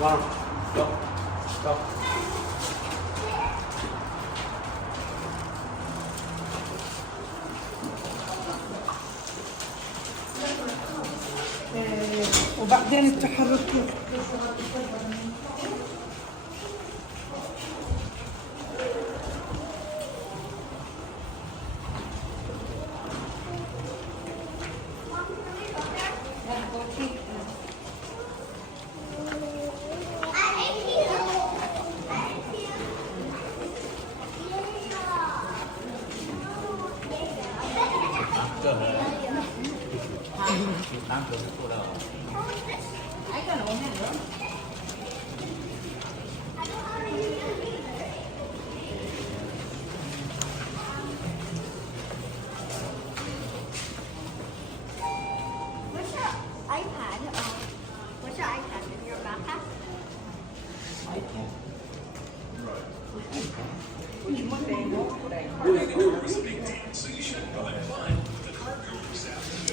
One. Go. Go. وبعدين التحرك What's your iPad? What's your iPad in your backpack?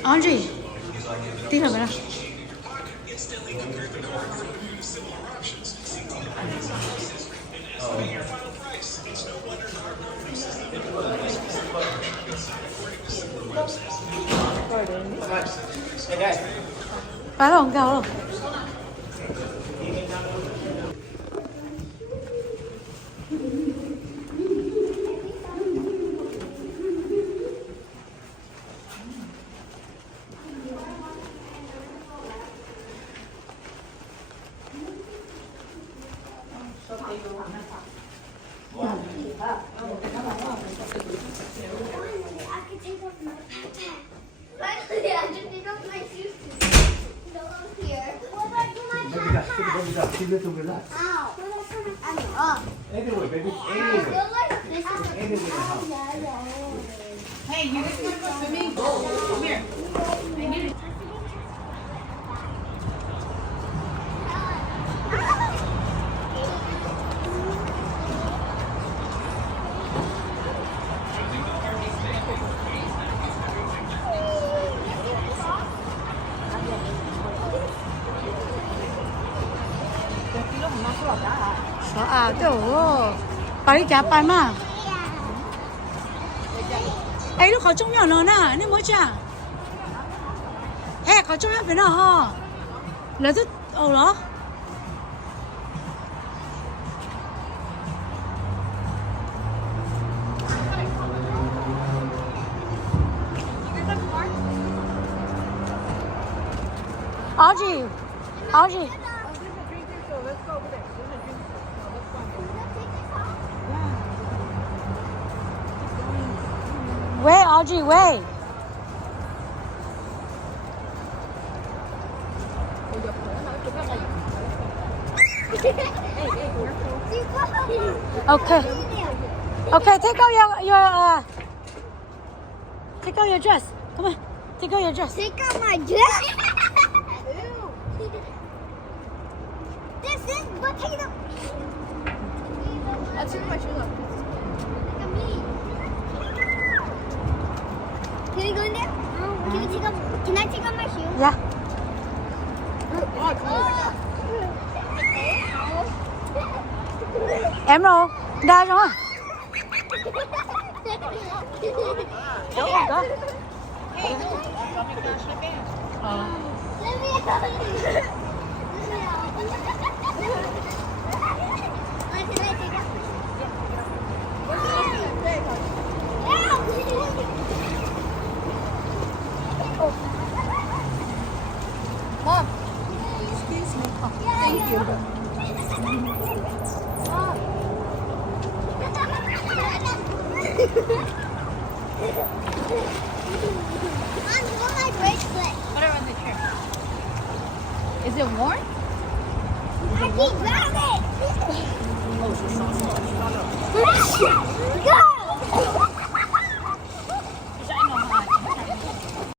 Angie đi thẳng nào Hey guys. bán lồng cao không I can take off my backpack. Finally, I just take off my shoes. Go up here. What about my backpack? Ow. Anyway, baby. Hey, you guys want to go swimming? Come here. À, 또 빨리 잡아마. Ấy lúc họ trông nhỏ nó nè, nên mới chả. Ê, họ trông nhỏ phải nào hả? Là tức, đó. Audrey, Audrey. Wait, Audrey, wait. Okay. Okay, take out take out your dress. Come on, take out your dress. Take out my dress. This is what take the. I'll take my shoes off. Look at me. Can we go in there? Can I take off my shoes? Yeah. Em đâu? Đa rồi. Đâu có. Mom. Excuse me. Thank you. Mom, look at my bracelet. Put it on the chair. Is it warm? I can grab it. Go.